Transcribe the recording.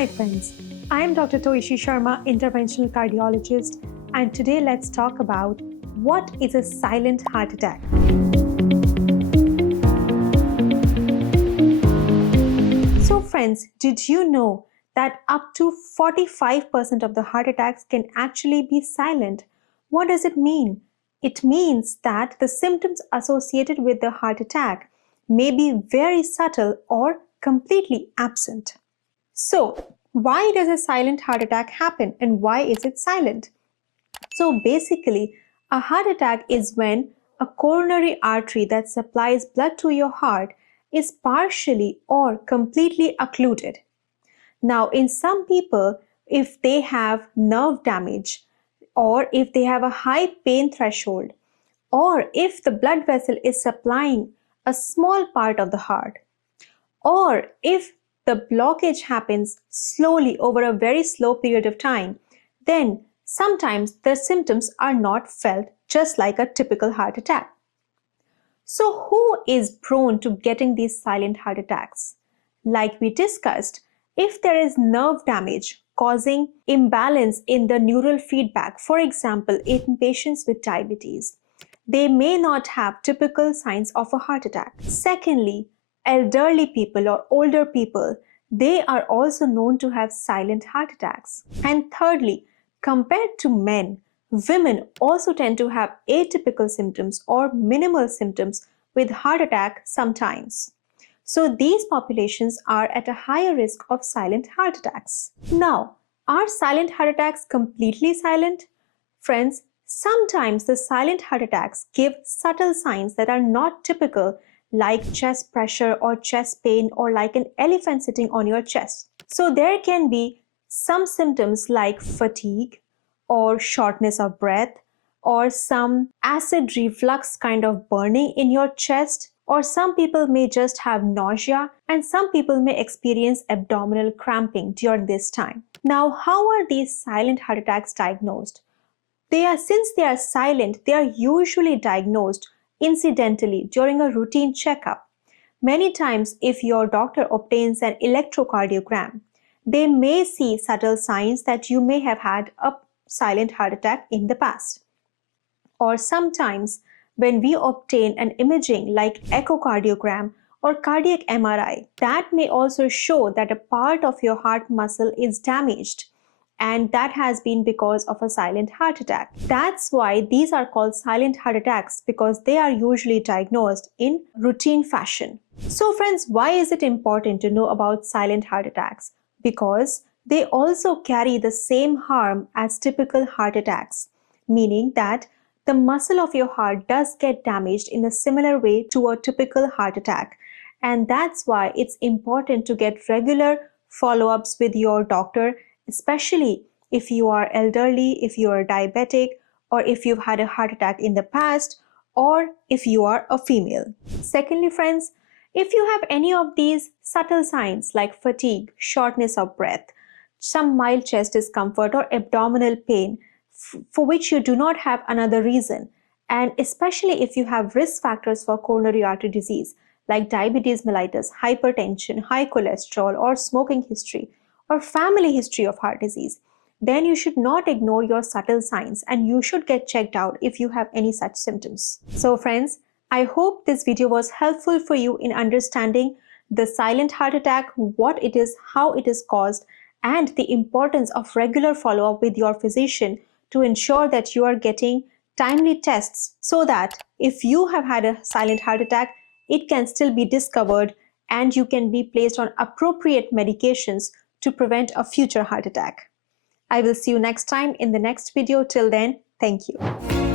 Hi friends, I am Dr. Toishi Sharma, Interventional Cardiologist, and today let's talk about what is a silent heart attack. So friends, did you know that up to 45% of the heart attacks can actually be silent? What does it mean? It means that the symptoms associated with the heart attack may be very subtle or completely absent. So, why does a silent heart attack happen and why is it silent? So, basically, a heart attack is when a coronary artery that supplies blood to your heart is partially or completely occluded. Now, in some people, if they have nerve damage, or if they have a high pain threshold, or if the blood vessel is supplying a small part of the heart, or if the blockage happens slowly over a very slow period of time, then sometimes the symptoms are not felt, just like a typical heart attack. So, who is prone to getting these silent heart attacks? Like we discussed, if there is nerve damage causing imbalance in the neural feedback, for example, in patients with diabetes, they may not have typical signs of a heart attack. Secondly, elderly people or older people, they are also known to have silent heart attacks. And thirdly, compared to men, women also tend to have atypical symptoms or minimal symptoms with heart attack sometimes. So these populations are at a higher risk of silent heart attacks. Now, are silent heart attacks completely silent? Friends, sometimes the silent heart attacks give subtle signs that are not typical, like chest pressure or chest pain or like an elephant sitting on your chest. So there can be some symptoms like fatigue or shortness of breath or some acid reflux kind of burning in your chest, or some people may just have nausea and some people may experience abdominal cramping during this time. Now, how are these silent heart attacks diagnosed? Since they are silent, they are usually diagnosed incidentally during a routine checkup. Many times, if your doctor obtains an electrocardiogram, they may see subtle signs that you may have had a silent heart attack in the past. Or sometimes, when we obtain an imaging like echocardiogram or cardiac MRI, that may also show that a part of your heart muscle is damaged, and that has been because of a silent heart attack. That's why these are called silent heart attacks, because they are usually diagnosed in routine fashion. So friends, why is it important to know about silent heart attacks? Because they also carry the same harm as typical heart attacks, meaning that the muscle of your heart does get damaged in a similar way to a typical heart attack. And that's why it's important to get regular follow-ups with your doctor, especially if you are elderly, if you are diabetic, or if you've had a heart attack in the past, or if you are a female. Secondly, friends, if you have any of these subtle signs like fatigue, shortness of breath, some mild chest discomfort or abdominal pain, for which you do not have another reason, and especially if you have risk factors for coronary artery disease like diabetes mellitus, hypertension, high cholesterol, or smoking history, or family history of heart disease, then you should not ignore your subtle signs and you should get checked out if you have any such symptoms. So friends, I hope this video was helpful for you in understanding the silent heart attack, what it is, how it is caused, and the importance of regular follow-up with your physician to ensure that you are getting timely tests so that if you have had a silent heart attack, it can still be discovered and you can be placed on appropriate medications to prevent a future heart attack. I will see you next time in the next video. Till then, thank you.